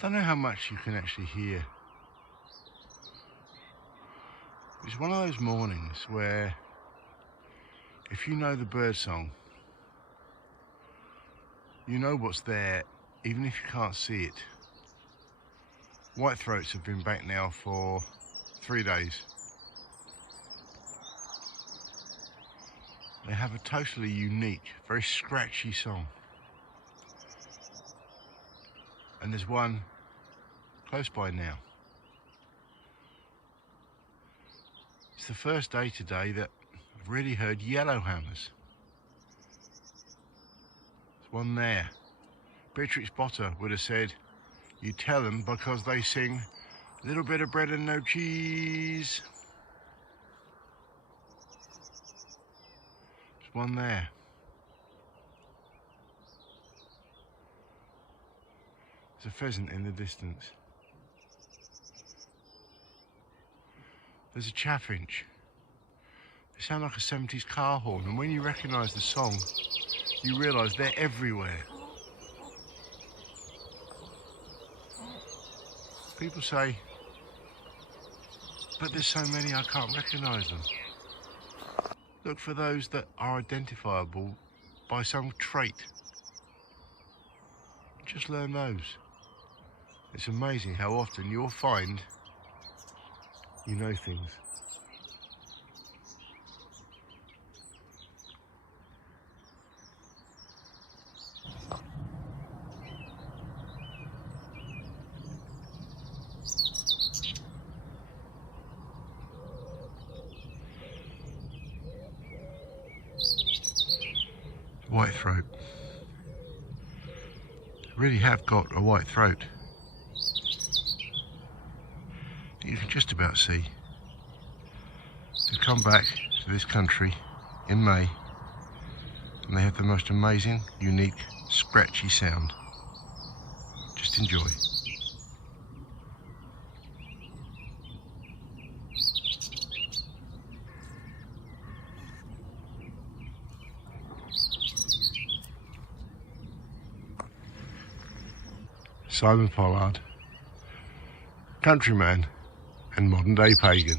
don't know how much you can actually hear. It's one of those mornings where if you know the birdsong, you know what's there even if you can't see it. Whitethroats have been back now for 3 days. They have a totally unique, very scratchy song. And there's one close by now. It's the first day today that I've really heard yellowhammers. There's one there. Beatrix Potter would have said, you tell them because they sing a little bit of bread and no cheese. There's one there. There's a pheasant in the distance. There's a chaffinch. They sound like a 70s car horn, and when you recognise the song, you realise they're everywhere. People say, but there's so many I can't recognise them. Look for those that are identifiable by some trait. Just learn those. It's amazing how often you'll find you know things. Whitethroat. Really have got a white throat. You can just about see. They come back to this country in May and they have the most amazing, unique, scratchy sound. Just enjoy. Simon Pollard, countryman and modern day pagan.